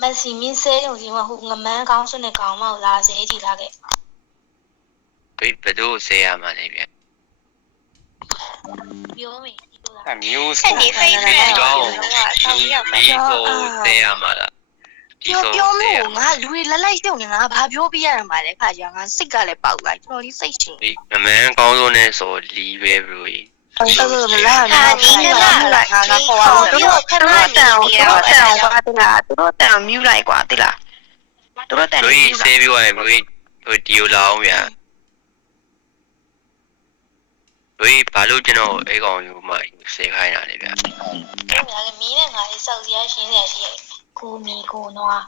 မစီမင်းစဲရုံစီမှာဟိုငမန်းကောင်းစွနဲ့ကောင်းမောက်လာစေကြည့်လာခဲ့ဘယ်တို့ဆေးရမှာလဲဗျပြောမယ်အမျိုး ဆက်နေဖိတ်နေတော့ဆောင်းရမယ် ဒီကိုဆေးရမှာလားပြောမို့ငါလူတွေလက်လိုက်ပြုံနေငါဘာပြောပြရမှာလဲခါကျငါစိတ်ကလည်းပေါက်လိုက်ကျွန်တော်ဒီစိတ်ရှင်ဒီငမန်းကောင်းစွနဲ့ဆိုလီပဲဘရိုကြီးဟုတ်တယ်လားဟာဒီနေ့လားငါခေါ်အောင်တို့ခဏတန်တို့တန်ပါတလားတို့တန်မြူလိုက်ကွာတိလားတို့တန်မြူဆေးပြီးသွားရင်ဘရိုကြီးဟိုဒီလိုလာအောင်ဗျာဘရိုကြီးဘာလို့ကျွန်တော်အဲ့ကောင်ယူမှဆေးခိုင်းတာလဲဗျာအဲ့ဒါလည်းမင်းနဲ့ငါလေးစောက်စရာရှင်းနေရှိရဲ့ကိုမီကိုနွား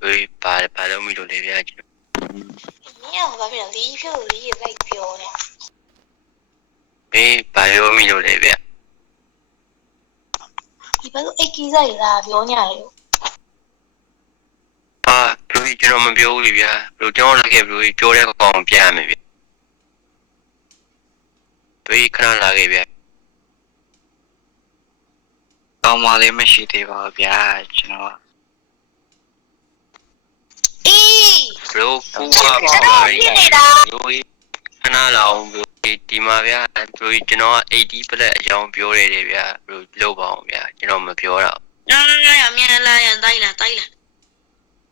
ဘရိုကြီးဘာလို့မိလို့လဲဗျာကျွန်တော်မင်းကဘာဖြစ်လဲလီးဖြုတ်လီးရလိုက်ပြောနေဘာလို့မိလို့လဲဗျဒီဘက်အိတ်ကြီးဆိုင်လာပြောညာလေဘရိုကြီးကျွန်တော်မပြောဘူးလေဗျာဘရိုကျွန်တော်လာခဲ့ဘရိုကြီးပြောတဲ့ကောင်ပြန်ရမယ်ဗျဘရိုကြီးခဏလာခဲ့ဗျကောင်းမလေးမရှိသေးပါဘူးဗျာကျွန်တော်အေးဘရိုကူပါပါဘရိုကြီးခဏလာအောင်ဘရိုဒီမှာဗျာဘရိုကြီးကျွန်တော်က80 plus အကြောင်းပြောရတယ်ဗျာဘရိုလောက်ပါအောင်ဗျာကျွန်တော်မပြောတော့ရမြန်လာရန်တိုင်းလာ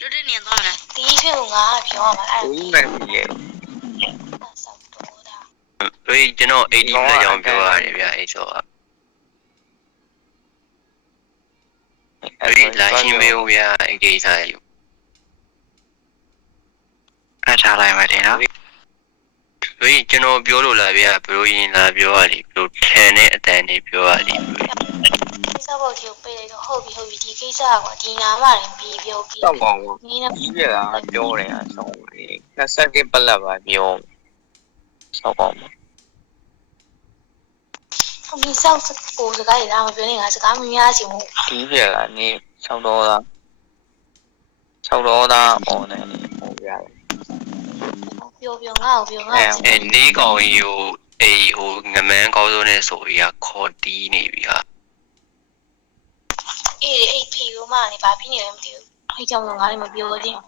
တို့တဲ့နေတော့လားဒီဖြုတ်ငါပြောမှာအဲ့ဦးမယ်ပြီရဲ့ဆောက်တော့တာဘရိုကြီးကျွန်တော်80 plus အကြောင်းပြောရတယ်ဗျာအဲ့ဆိုအဲ့လာရှင်းမေးဦးဗျာအဲ့ကိစ္စယူအားထားလိုက်မယ်တင်နော်ဘယ်ကျွန်တော်ပြောလို့လားဗျာဘရိုရင်လာပြောရတယ်ဘရိုထန်တဲ့အတန်တွေပြောရတယ်ကိစ္စပေါ်ကိုပေးလိုက်တော့ဟုတ်ပြီဒီကိစ္စကဒီနာမရင်ပြီးပြောပြီးတော့ပေါ့ဒီနဲ့ပြီးရတာပြောတယ်အဆုံးလေး20ကပလက်ပါပြောဆောက်ပါမမင်းဆောက်ကိုစကားရတာမပြောနဲ့ငါစကားမများချင်ဘူးဒီပြလာနေဆောက်တော့တာအော်နေဟိုရတယ်ပြောငါ့ကိုပြောငါ့ကိုနေကောင်ကြီးကိုဟိုငမန်းကောင်းစိုးနဲ့ဆိုရခေါ်တီးနေပြီဟာအေးဖီကိုမှလည်းဘာဖြစ်နေလဲမသိဘူးအဲ့ကြောင့်ငါလည်းမပြောသေးဘူး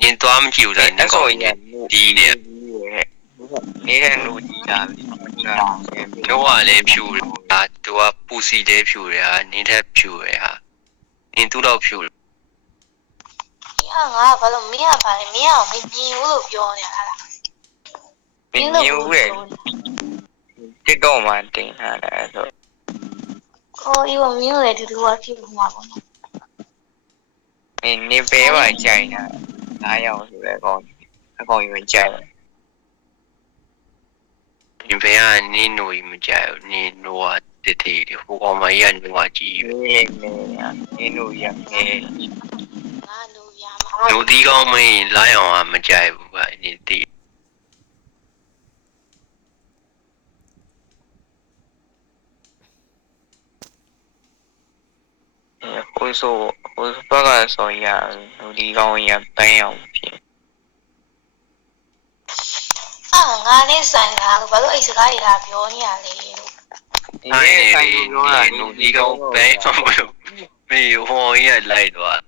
နင်သွားမကြည့်ဘူးလားနေကောင်ကြီးဒီနေနေတဲ့လူကြီးတာတော့ကလည်းဖြူတာသူကပူစီလည်းဖြူတယ်ဟာနင်းထက်ဖြူတယ်ဟာနင်းသူ့တော့ဖြူငါဘာလို့မင်းကဘာလဲမင်းအောင်မမြင်ဘူးလို့ပြောနေတာလားမမြင်ဘူးလေတစ်တော့မှတင်ထားတယ်ဆိုခေါ်အေးမင်းလည်းတူကဖြစ်မှာပေါ့နော်နေပဲပါကြိုင်တာ9ရောက်ဆိုလဲကောင်းအကောင်ကြီးကြိုင်နင်ဘယ်ကနင်းနိုကြီးမကြိုက်ဘူးနင်းနိုကတတိဟိုကောင်မကြီးကနိုကကြီးပဲနင်းနိုရနေငါလိုရမှာနိုဒီကောင်မင်းလာအောင်ကမကြိုက်ဘူးကနင်းတိဟိုဘက်ကဆိုရနိုဒီကောင်ရပန်းအောင်ဖြစ်ငါနဲ့ဆိုင်တာဘာလို့အဲ့စကားတွေလာပြောနေရလဲလို့ဒီဆိုင်ပြောတာနိုဒီကောင်ပဲမေဟိုကြီးလိုက်သွား